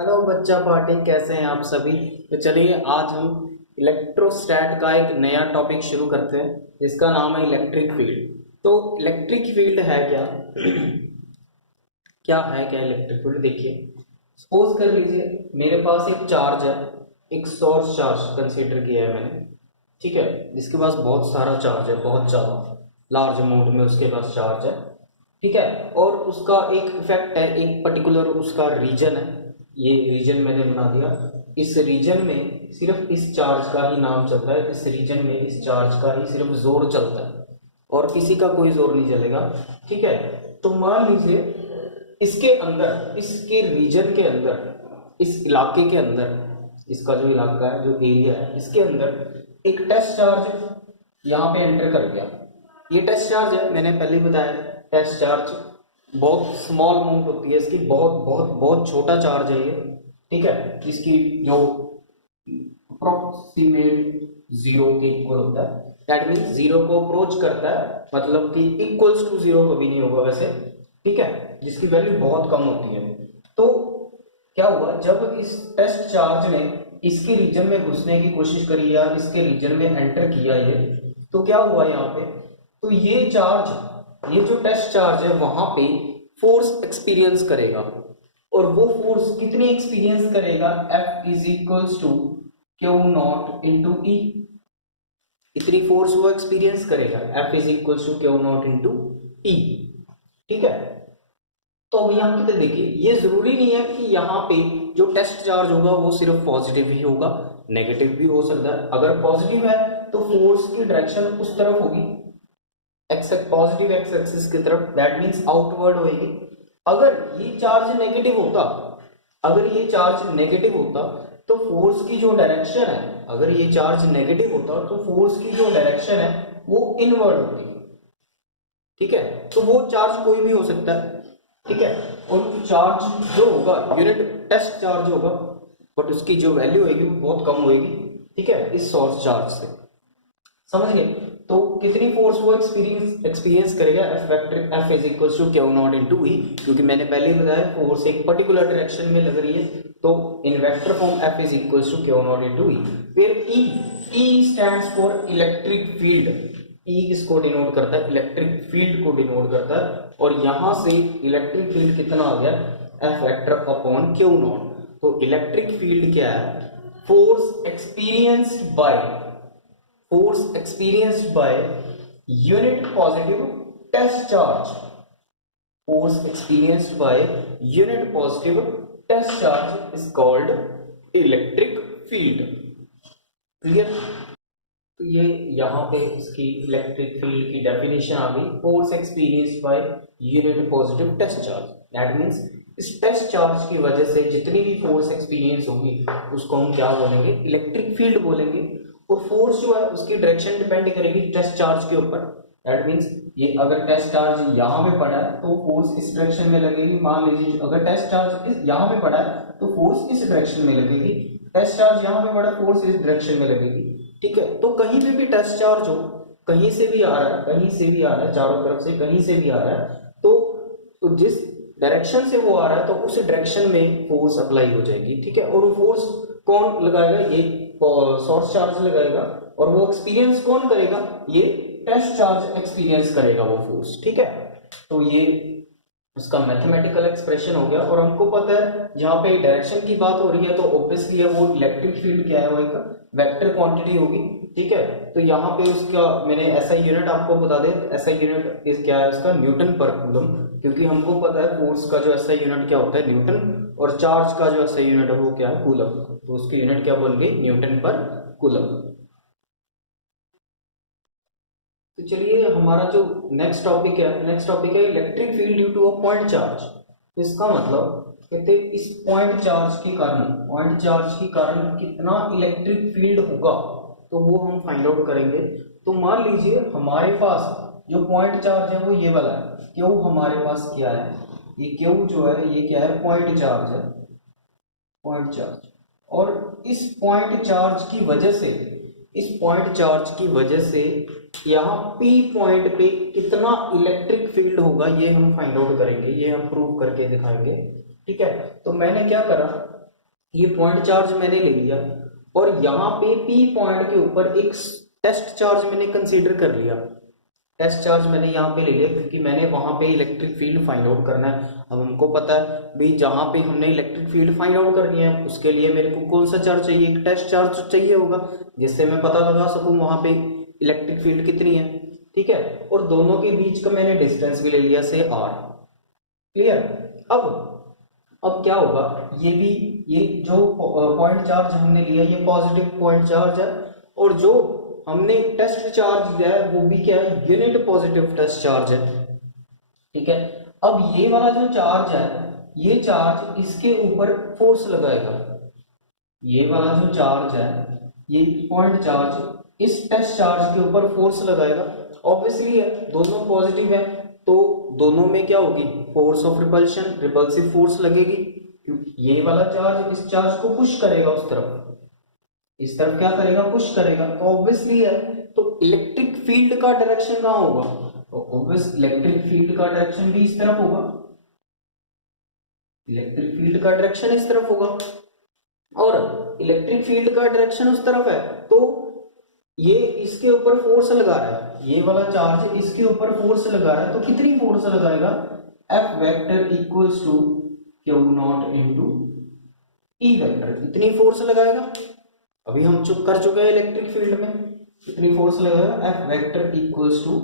Hello बच्चा party, कैसे हैं आप सभी। तो चलिए आज हम इलेक्ट्रोस्टैट का एक नया टॉपिक शुरू करते हैं जिसका नाम है इलेक्ट्रिक फील्ड। तो इलेक्ट्रिक फील्ड है क्या क्या इलेक्ट्रिक फील्ड, देखिए सपोज कर लीजिए मेरे पास एक चार्ज है, एक सोर्स चार्ज कंसीडर किया है मैंने, ठीक है, जिसके पास बहुत सारा चार्ज है, बहुत ज़्यादा लार्ज अमाउंट में उसके पास चार्ज है, ठीक है। और उसका एक इफेक्ट है, एक पर्टिकुलर उसका रीजन है, ये रीजन मैंने बना दिया। इस रीजन में सिर्फ इस चार्ज का ही नाम चलता है, इस रीजन में इस चार्ज का ही सिर्फ जोर चलता है और किसी का कोई जोर नहीं चलेगा, ठीक है। तो मान लीजिए इसके अंदर, इसके रीजन के अंदर, इस इलाके के अंदर, इसका जो इलाका है, जो एरिया है, इसके अंदर एक टेस्ट चार्ज यहाँ पे एंटर कर गया। ये टेस्ट चार्ज है, मैंने पहले ही बताया, टेस्ट चार्ज बहुत स्मॉल अमाउंट होती है इसकी, बहुत बहुत बहुत छोटा चार्ज है ये, ठीक है। इसकी जो अप्रोक्सीमेट जीरो के इक्वल होता है, दैट मीन्स जीरो को अप्रोच करता है, मतलब कि इक्वल्स टू जीरो कभी नहीं होगा वैसे, ठीक है, जिसकी वैल्यू बहुत कम होती है। तो क्या हुआ, जब इस टेस्ट चार्ज ने इसके रीजन में घुसने की कोशिश करी या इसके रीजन में एंटर किया ये, तो क्या हुआ यहाँ पे, तो ये चार्ज, ये जो टेस्ट चार्ज है वहां पे फोर्स एक्सपीरियंस करेगा, और वो फोर्स कितनी एक्सपीरियंस करेगा, F is equals to q naught into e, इतनी फोर्स वो एक्सपीरियंस करेगा, F is equals to q naught into e, ठीक है। तो अब यहाँ पे देखिए, ये जरूरी नहीं है कि यहाँ पे जो टेस्ट चार्ज होगा वो सिर्फ पॉजिटिव ही होगा, नेगेटिव भी हो सकता है। अगर पॉजिटिव है तो फोर्स की डायरेक्शन उस तरफ होगी, पॉजिटिव एक्स एक्सिस की तरफ, दैट मींस आउटवर्ड होगी। अगर ये चार्ज नेगेटिव होता, अगर ये चार्ज नेगेटिव होता तो फोर्स की जो डायरेक्शन है, अगर ये चार्ज नेगेटिव होता तो फोर्स की जो डायरेक्शन है वो इनवर्ड होती, ठीक है। तो वो चार्ज कोई भी हो सकता है, ठीक है। और चार्ज जो होगा यूनिट टेस्ट चार्ज होगा, बट उसकी जो वैल्यू होगी वो बहुत कम होगी, ठीक है, इस सोर्स चार्ज से, समझ गए। तो कितनी फोर्स वो एक्सपीरियंस करेगा, F vector F is equal to q naught into e, क्योंकि मैंने पहले ही बताया फोर्स एक पर्टिकुलर डायरेक्शन में लग रही है, तो in vector form F is equal to q naught into e. फिर e stands for electric field, e किसको डिनोट करता है, इलेक्ट्रिक फील्ड को डिनोट करता है, और यहां से इलेक्ट्रिक फील्ड कितना आ गया, F vector upon q not. तो इलेक्ट्रिक फील्ड क्या है, force experienced bye, force experienced by unit positive test charge, force experienced by unit positive test charge is called electric field, clear। तो ये यहाँ पे इसकी इलेक्ट्रिक फील्ड की definition आ गई, force experienced by unit positive test charge, that means इस test charge की वजह से जितनी भी फोर्स एक्सपीरियंस होगी उसको हम क्या बोलेंगे, इलेक्ट्रिक फील्ड बोलेंगे। और फोर्स जो है उसकी डायरेक्शन डिपेंड करेगी टेस्ट चार्ज के ऊपर, दैट मींस ये अगर टेस्ट चार्ज यहाँ पे पड़ा है तो फोर्स इस डायरेक्शन में लगेगी, मान लीजिए अगर टेस्ट चार्ज यहाँ पे पड़ा है तो फोर्स इस डायरेक्शन में लगेगी, टेस्ट चार्ज यहाँ पे पड़ा, फोर्स इस डायरेक्शन में लगेगी, ठीक है। तो कहीं पे भी टेस्ट चार्ज हो, कहीं से भी आ रहा है, कहीं से भी आ रहा है, चारों तरफ से कहीं से भी आ रहा है, तो जिस डायरेक्शन से वो आ रहा है तो उस डायरेक्शन में फोर्स अप्लाई हो जाएगी, ठीक है। और वो फोर्स कौन लगाएगा, ये सोर्स चार्ज लगाएगा, और वो एक्सपीरियंस कौन करेगा, ये टेस्ट चार्ज एक्सपीरियंस करेगा वो फोर्स, ठीक है। तो ये उसका मैथमेटिकल एक्सप्रेशन हो गया। और हमको पता है जहां पे डायरेक्शन की बात हो रही है तो ऑब्वियसली है वो इलेक्ट्रिक फील्ड क्या है, वो एक वेक्टर क्वांटिटी होगी, ठीक है। तो यहाँ पे उसका मैंने ऐसा यूनिट आपको बता दे, ऐसा यूनिट इस क्या है उसका, न्यूटन पर कूलम, क्योंकि हमको पता है फोर्स का जो ऐसा यूनिट क्या होता है, न्यूटन, और चार्ज का जो ऐसा यूनिट है वो क्या है, कूलम, तो उसके यूनिट क्या बन गई, न्यूटन पर कूलम। तो चलिए हमारा जो नेक्स्ट टॉपिक है electric field due to a point charge. इसका मतलब कहते हैं इस पॉइंट चार्ज के कारण कितना इलेक्ट्रिक फील्ड होगा, तो वो हम फाइंड आउट करेंगे। तो मान लीजिए हमारे पास जो पॉइंट चार्ज है वो ये वाला है, क्यू हमारे पास क्या है, ये क्यू जो है ये क्या है, पॉइंट चार्ज है, पॉइंट चार्ज। और इस पॉइंट चार्ज की वजह से, इस पॉइंट चार्ज की वजह से यहाँ P पॉइंट पे कितना इलेक्ट्रिक फील्ड होगा ये हम फाइंड आउट करेंगे, ये हम प्रूव करके दिखाएंगे, ठीक है। तो मैंने क्या करा, ये पॉइंट चार्ज मैंने ले लिया और यहाँ पे पी पॉइंट के ऊपर एक टेस्ट चार्ज मैंने कंसीडर कर लिया। टेस्ट चार्ज मैंने यहाँ पे ले लिया क्योंकि मैंने वहां पे इलेक्ट्रिक फील्ड फाइंड आउट करना है। अब हमको पता है भाई जहां पे हमने इलेक्ट्रिक फील्ड फाइंड आउट करनी है उसके लिए मेरे को कौन सा चार्ज चाहिए, एक टेस्ट चार्ज चाहिए होगा जिससे मैं पता लगा सकूं वहां पे इलेक्ट्रिक फील्ड कितनी है। ठीक है, और दोनों के बीच का मैंने डिस्टेंस भी ले लिया से आर। क्लियर। अब क्या होगा, ये भी, ये जो पॉइंट चार्ज हमने लिया ये पॉजिटिव पॉइंट चार्ज है और जो हमने टेस्ट चार्ज लिया है वो भी क्या है, यूनिट पॉजिटिव टेस्ट चार्ज है। ठीक है, अब ये वाला जो चार्ज है ये चार्ज इसके ऊपर फोर्स लगाएगा। ये वाला जो चार्ज है ये पॉइंट चार्ज इस टेस्ट चार्ज के ऊपर फोर्स लगाएगा। ऑब्वियसली है दोनों पॉजिटिव है तो दोनों में क्या होगी, force of repulsion, repulsive force लगेगी क्योंकि ये वाला चार्ज इस चार्ज को पुश करेगा उस तरफ, इस तरफ क्या करेगा, पुश करेगा। तो ऑब्वियसली है तो इलेक्ट्रिक फील्ड का डायरेक्शन कहां होगा, तो ऑब्वियस इलेक्ट्रिक फील्ड का डायरेक्शन भी इस तरफ होगा, इलेक्ट्रिक फील्ड का डायरेक्शन इस तरफ होगा और इलेक्ट्रिक फील्ड का डायरेक्शन उस तरफ है तो ये इसके ऊपर फोर्स लगा रहा है, ये वाला चार्ज इसके ऊपर फोर्स लगा रहा है तो कितनी फोर्स लगाएगा, F vector equals to q not into E vector, इतनी फोर्स लगाएगा। अभी हम चुप कर चुके हैं इलेक्ट्रिक फील्ड में, कितनी फोर्स लगाएगा, F vector equals to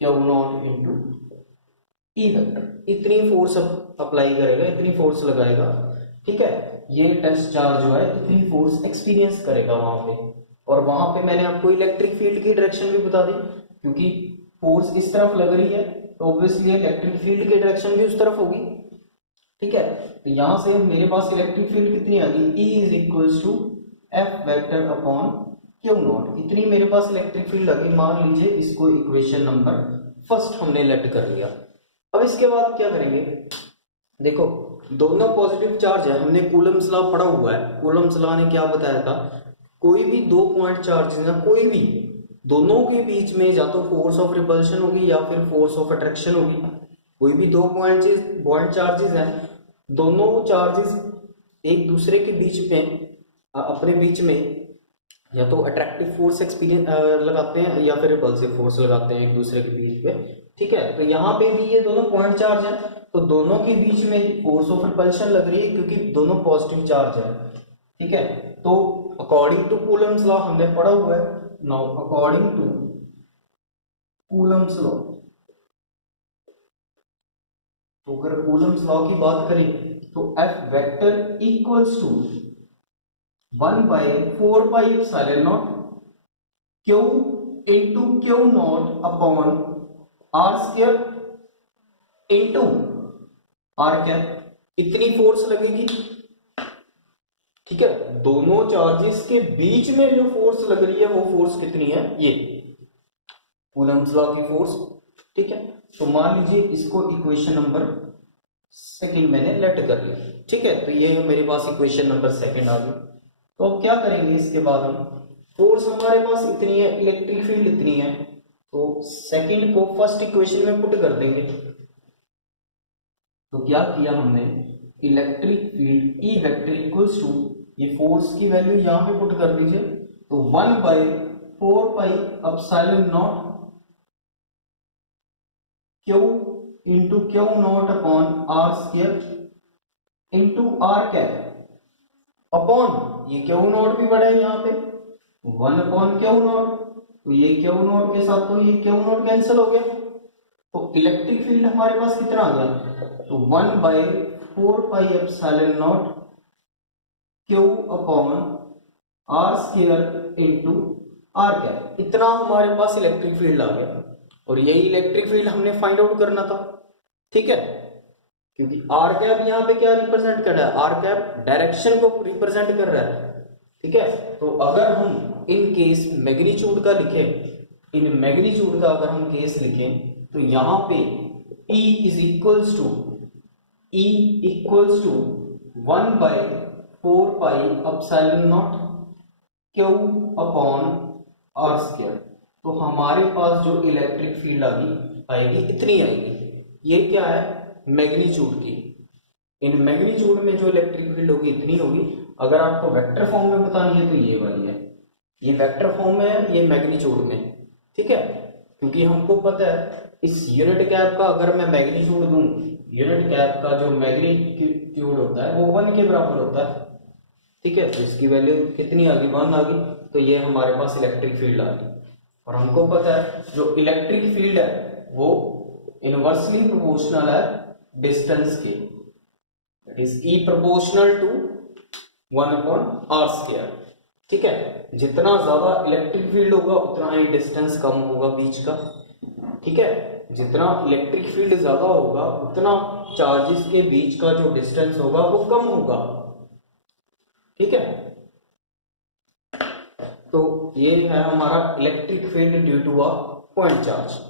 q not into E vector, इतनी फोर्स अप्लाई करेगा, इतनी फोर्स लगाएगा। ठीक है, ये टेस्ट चार्ज जो है इतनी फोर्स एक्सपीरियंस करेगा वहां पे और वहां पे मैंने आपको इलेक्ट्रिक फील्ड की डायरेक्शन भी बता दी क्योंकि फोर्स इस तरफ लग रही है तो ऑब्वियसली इलेक्ट्रिक फील्ड की डायरेक्शन भी उस तरफ होगी। ठीक है, तो यहां से मेरे पास इलेक्ट्रिक फील्ड कितनी आ गई, E is equals to F vector upon q not, इतनी मेरे पास इलेक्ट्रिक फील्ड आ गई। मान लीजिए इसको इक्वेशन नंबर फर्स्ट हमने लेट कर लिया। अब इसके बाद क्या करेंगे, देखो दोनों पॉजिटिव चार्ज है, हमने कूलम्स लॉ पढ़ा हुआ है। कूलम्स लॉ ने क्या बताया था, कोई भी दो पॉइंट चार्ज ना, कोई भी दोनों के बीच में या तो फोर्स ऑफ रिपल्शन होगी या फिर फोर्स ऑफ अट्रैक्शन होगी। कोई भी दो पॉइंट चार्जेस हैं, दोनों चार्जेस एक दूसरे के बीच में अपने बीच में या तो अट्रैक्टिव फोर्स एक्सपीरियंस लगाते हैं या फिर रिपल्सिव फोर्स लगाते हैं एक दूसरे के बीच में। ठीक है, तो यहाँ पे भी ये दोनों पॉइंट चार्ज है तो दोनों के बीच में फोर्स ऑफ रिपल्शन लग रही है क्योंकि दोनों पॉजिटिव चार्ज है। ठीक है, तो अकॉर्डिंग टू कूलम्स लॉ हमने पढ़ा हुआ है। Now according to Coulomb's law, तो अगर कूलम्स लॉ की बात करें तो F vector equals to 1/4 pi epsilon not q into q not upon r square into r cap, इतनी फोर्स लगेगी। ठीक है, दोनों चार्जेस के बीच में जो फोर्स लग रही है वो फोर्स कितनी है, ये कूलम्स लॉ की फोर्स। ठीक है, तो मान लीजिए इसको इक्वेशन नंबर सेकंड मैंने लेट कर लिया। ठीक है, तो ये मेरे पास इक्वेशन नंबर सेकंड आ गई। तो अब क्या करेंगे, इसके बाद हम फोर्स हमारे पास इतनी है, इलेक्ट्रिक फील्ड इतनी है, तो सेकंड को फर्स्ट इक्वेशन में पुट कर देंगे। तो क्या किया हमने, electric field E vector equals to, ये फोर्स की वैल्यू यहां पे पुट कर दीजिए, तो 1/4 pi epsilon not q into q not upon r square into r cap upon, ये क्यू नॉट भी बड़ा है यहाँ पे 1 अपॉन क्यू नॉट, तो ये क्यू नॉट के साथ तो ये क्यू नॉट कैंसिल हो गया, तो इलेक्ट्रिक फील्ड हमारे पास कितना आ गया, तो 1/4 pi epsilon not q upon r square into r cap, इतना हमारे पास इलेक्ट्रिक फील्ड आ गया और यही इलेक्ट्रिक फील्ड हमने फाइंड आउट करना था। ठीक है, क्योंकि आर कैप यहाँ पे क्या रिप्रेजेंट कर रहा है, आर कैप डायरेक्शन को रिप्रेजेंट कर रहा है। ठीक है, तो अगर हम इन केस मैग्नीट्यूड का लिखें, इन मैग्नीट्यूड का अगर हम केस लिखें तो यहाँ पे E is equals to 1/4 pi epsilon not q upon r square, तो हमारे पास जो इलेक्ट्रिक फील्ड आएगी इतनी आएगी। ये क्या है, मैग्नीट्यूड की इन मैग्नीट्यूड में जो इलेक्ट्रिक फील्ड होगी इतनी होगी। अगर आपको वेक्टर फॉर्म में बतानी है तो ये वाली है, ये वेक्टर फॉर्म में है, ये मैग्नीट्यूड में, ठीक है। क्योंकि हमको पता है इस यूनिट कैप का अगर मैं मैग्नीट्यूड दूं, यूनिट कैप का जो मैग्नीट्यूड होता है वो 1 के बराबर होता है, ठीक है। तो इसकी वैल्यू कितनी आ गई, 1 आ गई। तो ये हमारे पास इलेक्ट्रिक फील्ड आ गई। और हमको पता है जो इलेक्ट्रिक फील्ड है वो इनवर्सली प्रोपोर्शनल है डिस्टेंस के, it is E proportional to 1/r², ठीक है। जितना ज्यादा इलेक्ट्रिक फील्ड होगा उतना ही डिस्टेंस कम होगा बीच का, ठीक है। जितना इलेक्ट्रिक फील्ड ज्यादा होगा उतना चार्जेस के बीच का जो डिस्टेंस होगा वो कम होगा, ठीक है। तो ये है हमारा electric field due to a point charge.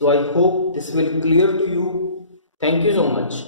So I hope this will clear to you. Thank you so much.